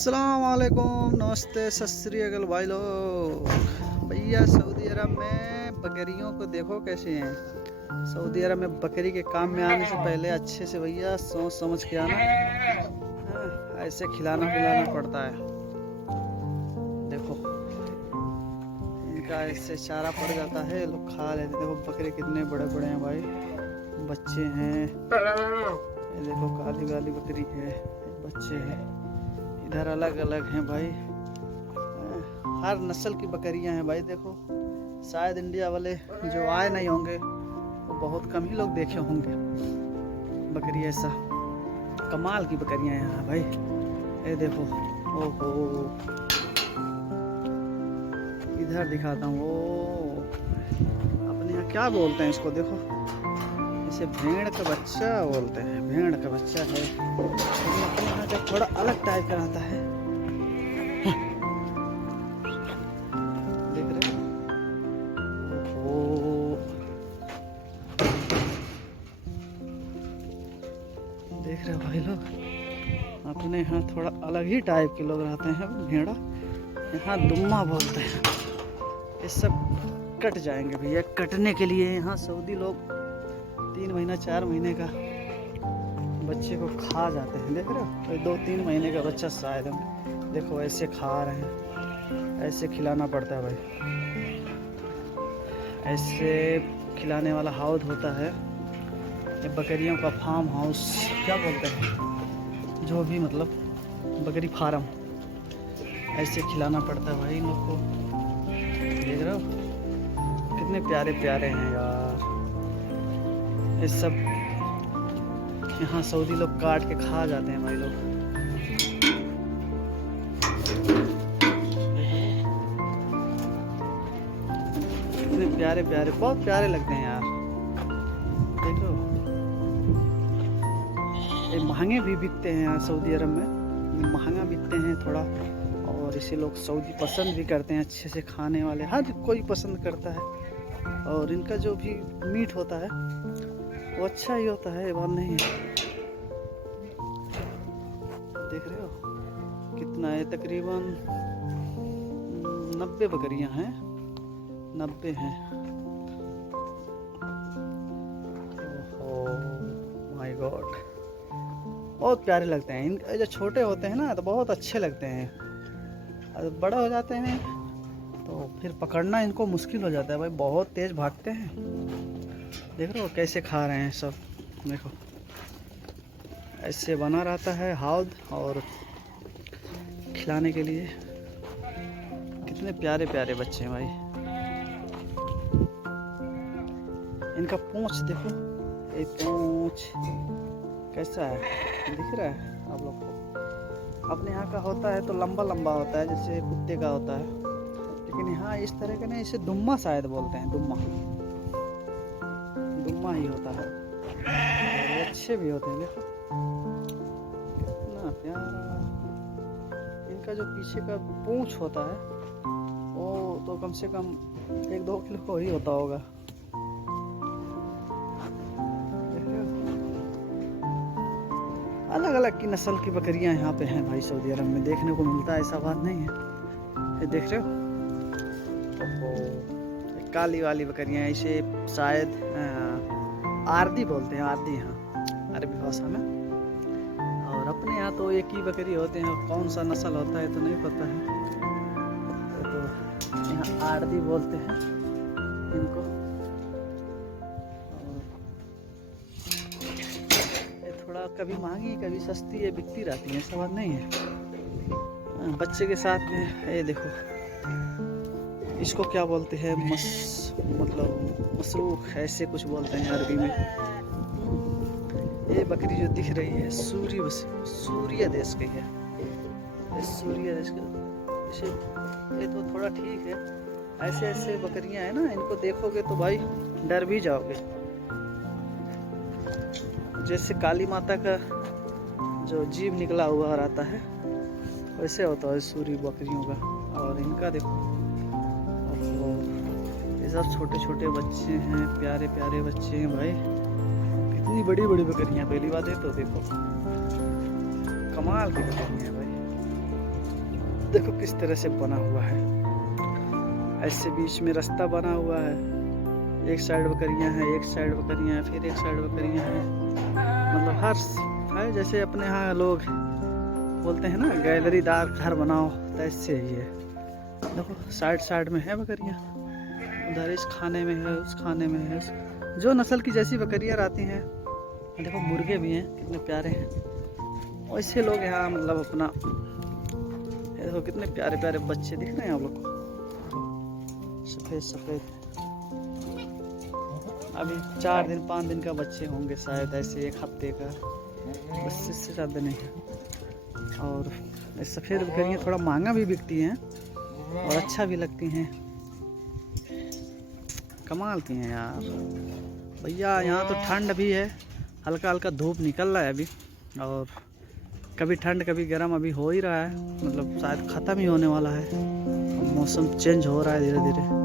अस्सलाम वालेकुम, नमस्ते, सत श्री अकाल भाई लोग। भैया सऊदी अरब में बकरियों को देखो कैसे हैं। सऊदी अरब में बकरी के काम में आने से पहले अच्छे से भैया सोच समझ के आना। ऐसे खिलाना पिलाना पड़ता है। देखो इनका ऐसे चारा पड़ जाता है, लोग खा लेते। देखो बकरे कितने बड़े बड़े हैं भाई, बच्चे हैं। ये देखो काली वाली बकरी है, बच्चे हैं। इधर अलग अलग हैं भाई, हर नस्ल की बकरियां हैं भाई। देखो शायद इंडिया वाले जो आए नहीं होंगे वो बहुत कम ही लोग देखे होंगे बकरी। ऐसा कमाल की बकरियां हैं यहाँ भाई। ये देखो, ओहो इधर दिखाता हूँ। वो अपने यहाँ क्या बोलते हैं इसको, देखो इसे भेड़ का बच्चा बोलते हैं। भेड़ का बच्चा है, लेकिन अपने यहाँ का थोड़ा अलग टाइप का आता है। देख रहे हो, देख रहे हो भाई लोग, अपने यहाँ थोड़ा अलग ही टाइप के लोग रहते हैं। भेड़ा यहाँ दुम्मा बोलते हैं। ये सब कट जाएंगे भैया। कटने के लिए यहाँ सऊदी लोग 3 महीना 4 महीने का बच्चे को खा जाते हैं। देख रहे हो, 2-3 महीने का बच्चा शायद हम देखो ऐसे खा रहे हैं। ऐसे खिलाना पड़ता है भाई। ऐसे खिलाने वाला हाउस होता है, ये बकरियों का फार्म हाउस क्या बोलते हैं, जो भी मतलब बकरी फार्म। ऐसे खिलाना पड़ता है भाई इन लोग को। देख रहे हो कितने प्यारे प्यारे हैं यार। ये सब यहाँ सऊदी लोग काट के खा जाते हैं भाई लोग। कितने प्यारे प्यारे, बहुत प्यारे लगते हैं यार। देखो ये महंगे भी बिकते हैं यहाँ सऊदी अरब में, महंगा बिकते हैं थोड़ा। और इसे लोग सऊदी पसंद भी करते हैं, अच्छे से खाने वाले हर कोई पसंद करता है। और इनका जो भी मीट होता है वो अच्छा ही होता है, ये बात नहीं है। देख रहे हो कितना है, तकरीबन 90 बकरियां हैं, 90 हैं। ओहो माय गॉड, बहुत प्यारे लगते हैं। इन जो छोटे होते हैं ना तो बहुत अच्छे लगते हैं, और बड़ा हो जाते हैं तो फिर पकड़ना इनको मुश्किल हो जाता है भाई। बहुत तेज भागते हैं। देख रहे हो कैसे खा रहे हैं सब। देखो ऐसे बना रहता है हाउद, और खिलाने के लिए कितने प्यारे प्यारे बच्चे हैं भाई। इनका पूंछ देखो, ये पूंछ कैसा है, दिख रहा है आप लोग को। अपने यहाँ का होता है तो लंबा लंबा होता है, जैसे कुत्ते का होता है, लेकिन यहाँ इस तरह का नहीं। इसे दुम्मा शायद बोलते हैं, दुम्मा दुम्मा ही होता है। और अच्छे भी होते हैं। देखो कितना प्यारा। इनका जो पीछे का पूंछ होता है वो तो कम से कम 1-2 किलो को ही होता होगा। अलग अलग की नस्ल की बकरियां यहाँ पे हैं भाई सऊदी अरब में, देखने को मिलता है, ऐसा बात नहीं है। ये देख रहे हो, काली वाली बकरियां, इसे शायद आरदी बोलते हैं, आरदी यहाँ अरबी भाषा में। और अपने यहाँ तो एक ही बकरी होते हैं, कौन सा नस्ल होता है तो नहीं पता है। तो यहाँ आरदी बोलते हैं इनको। ये थोड़ा कभी महंगी कभी सस्ती है, बिकती रहती है, ऐसा बात नहीं है। बच्चे के साथ में ये देखो, इसको क्या बोलते हैं, मतलब मसरूख ऐसे कुछ बोलते हैं अरबी में। ये बकरी जो दिख रही है सूर्य देश की है, ये सूर्य देश का। इसे ये तो थोड़ा ठीक है। ऐसे ऐसे बकरियां हैं ना, इनको देखोगे तो भाई डर भी जाओगे। जैसे काली माता का जो जीभ निकला हुआ रहता है वैसे होता है सूरी बकरियों का। और इनका देखो, ये सब छोटे छोटे बच्चे हैं, प्यारे प्यारे बच्चे हैं भाई। कितनी बड़ी बड़ी बकरियां, पहली बात है तो देखो कमाल की बकरियां हैं भाई। देखो किस तरह से बना हुआ है, ऐसे बीच में रास्ता बना हुआ है। एक साइड बकरियां हैं, एक साइड बकरियां हैं, फिर एक साइड बकरियां हैं। मतलब हर है जैसे अपने यहाँ लोग बोलते हैं ना गैलरीदार घर बनाओ, तो ऐसे ही है। देखो साइड साइड में है बकरियां, उधर इस खाने में है, उस खाने में है, जो नस्ल की जैसी बकरियां रहती हैं। देखो मुर्गे भी हैं, कितने प्यारे हैं। वैसे लोग यहाँ मतलब अपना, देखो कितने प्यारे प्यारे बच्चे दिख रहे हैं आप लोग को, सफ़ेद सफ़ेद। अभी 4 दिन 5 दिन का बच्चे होंगे शायद, ऐसे 1 हफ्ते का, बस इससे ज़्यादा नहीं है। और सफ़ेद बकरियाँ थोड़ा महंगा भी बिकती हैं और अच्छा भी लगती हैं, कमाल की हैं यार भैया। यहाँ तो ठंड भी है, हल्का हल्का धूप निकल रहा है अभी, और कभी ठंड कभी गर्म अभी हो ही रहा है, मतलब शायद ख़त्म ही होने वाला है। मौसम चेंज हो रहा है धीरे धीरे।